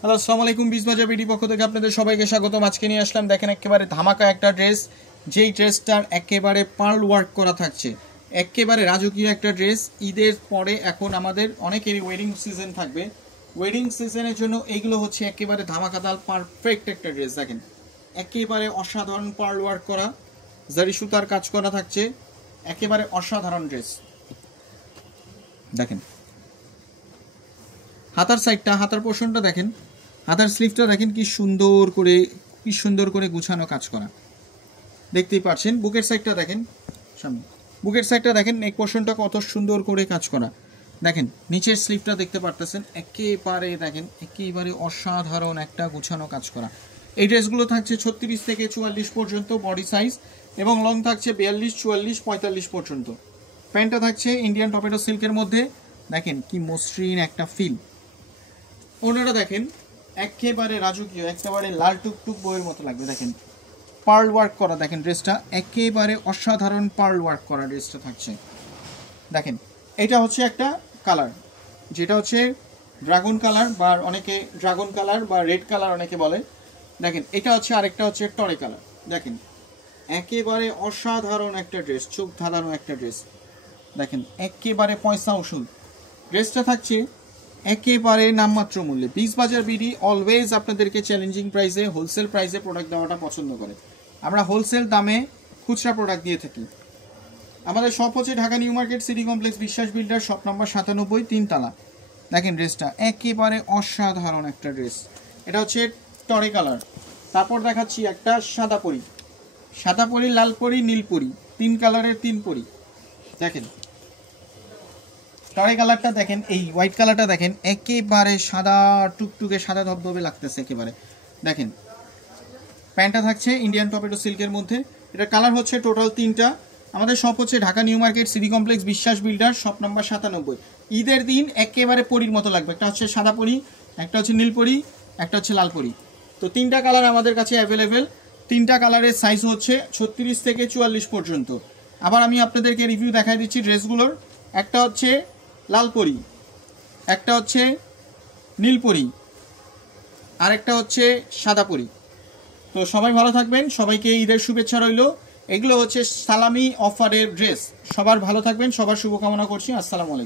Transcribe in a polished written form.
Hello, আসসালামু আলাইকুম। বিজবাজার BD পক্ষ থেকে আপনাদের সবাইকে স্বাগতম। আজকে নিয়ে আসলাম, দেখেন একেবারে ধামাকা একটা ড্রেস, যেই ড্রেসটার একেবারে পার্ল ওয়ার্ক করা থাকছে। একেবারে রাজকীয় একটা ড্রেস। ঈদের পরে এখন আমাদের অনেকেরই ওয়েডিং সিজন থাকবে। ওয়েডিং সিজনের জন্য এইগুলো হচ্ছে একেবারে ধামাকাদার পারফেক্ট একটা ড্রেস। দেখেন একেবারে অসাধারণ পার্ল ওয়ার্ক করা, জারি সুতার কাজ করা থাকছে, একেবারে অসাধারণ ড্রেস। দেখেন হাতার সাইডটা, হাতার পোর্শনটা দেখেন, হাতার স্লিভটা দেখেন কি সুন্দর করে গুছানো কাজ করা, দেখতেই পাচ্ছেন। বুকের সাইডটা দেখেন, সামনে বুকের সাইডটা দেখেন, নেক পোর্শনটা কত সুন্দর করে কাজ করা। দেখেন নিচের স্লিভটা দেখতে পারতেছেন, একেবারে দেখেন একেবারে অসাধারণ একটা গুছানো কাজ করা। এই ড্রেসগুলো থাকছে 36 থেকে 44 পর্যন্ত বডি সাইজ, এবং লং থাকছে 42, 44, 45 পর্যন্ত। প্যান্টটা থাকছে ইন্ডিয়ান টমেটো সিল্কের মধ্যে। দেখেন কি মসৃণ একটা ফিল। ওনারা দেখেন একেবারে রাজকীয়, একেবারে লাল টুকটুক বইয়ের মতো লাগবে। দেখেন পার্ল ওয়ার্ক করা, দেখেন ড্রেসটা একেবারে অসাধারণ পার্ল ওয়ার্ক করা ড্রেসটা থাকছে। দেখেন এটা হচ্ছে একটা কালার, যেটা হচ্ছে ড্রাগন কালার, বা অনেকে ড্রাগন কালার বা রেড কালার অনেকে বলে। দেখেন এটা হচ্ছে আরেকটা হচ্ছে টরে কালার। দেখেন একেবারে অসাধারণ একটা ড্রেস, চোখ ধাঁধানো একটা ড্রেস। দেখেন একেবারে পয়সা ওসুল ড্রেসটা থাকছে, একেবারে নামমাত্র মূল্যে। বিজবাজার বিডি অলওয়েজ আপনাদেরকে চ্যালেঞ্জিং প্রাইসে, হোলসেল প্রাইসে প্রোডাক্ট দেওয়াটা পছন্দ করে। আমরা হোলসেল দামে খুচরা প্রোডাক্ট দিয়ে থাকি। আমাদের শপ হচ্ছে Dhaka new market, city complex, বিশ্বাস বিল্ডার, শপ নাম্বার 97, 3 তলা। দেখেন ড্রেসটা একেবারে অসাধারণ একটা ড্রেস। এটা হচ্ছে টরে কালার। তারপর দেখাচ্ছি একটা সাদা পরি, লাল পরি, নীল পরি, 3 কালারের 3 পরি। দেখেন টরে কালারটা দেখেন, এই হোয়াইট কালারটা দেখেন একেবারে সাদা টুকটুকে, সাদা ধবধবে লাগতেছে একেবারে। দেখেন প্যান্টটা থাকছে ইন্ডিয়ান টমেটো সিল্কের মধ্যে। এটা কালার হচ্ছে টোটাল 3টা। আমাদের শপ হচ্ছে Dhaka new market, city complex, বিশ্বাস বিল্ডার, শপ নাম্বার 97। ঈদের দিন একেবারে পরির মতো লাগবে। একটা হচ্ছে সাদা পরি, একটা হচ্ছে নীল পরি, একটা হচ্ছে লাল পরি। তো 3টা কালার আমাদের কাছে অ্যাভেলেবেল। 3টা কালারের সাইজ হচ্ছে 36 থেকে 44 পর্যন্ত। আবার আমি আপনাদেরকে রিভিউ দেখাই দিচ্ছি ড্রেসগুলোর। একটা হচ্ছে লাল পরি, একটা হচ্ছে নীল পরি, আর একটা হচ্ছে সাদা পরি। তো সবাই ভালো থাকবেন, সবাইকে ঈদের শুভেচ্ছা রইল। এগুলো হচ্ছে সালামি অফারের ড্রেস। সবার ভালো থাকবেন, সবার শুভকামনা করছি। আসসালামু আলাইকুম।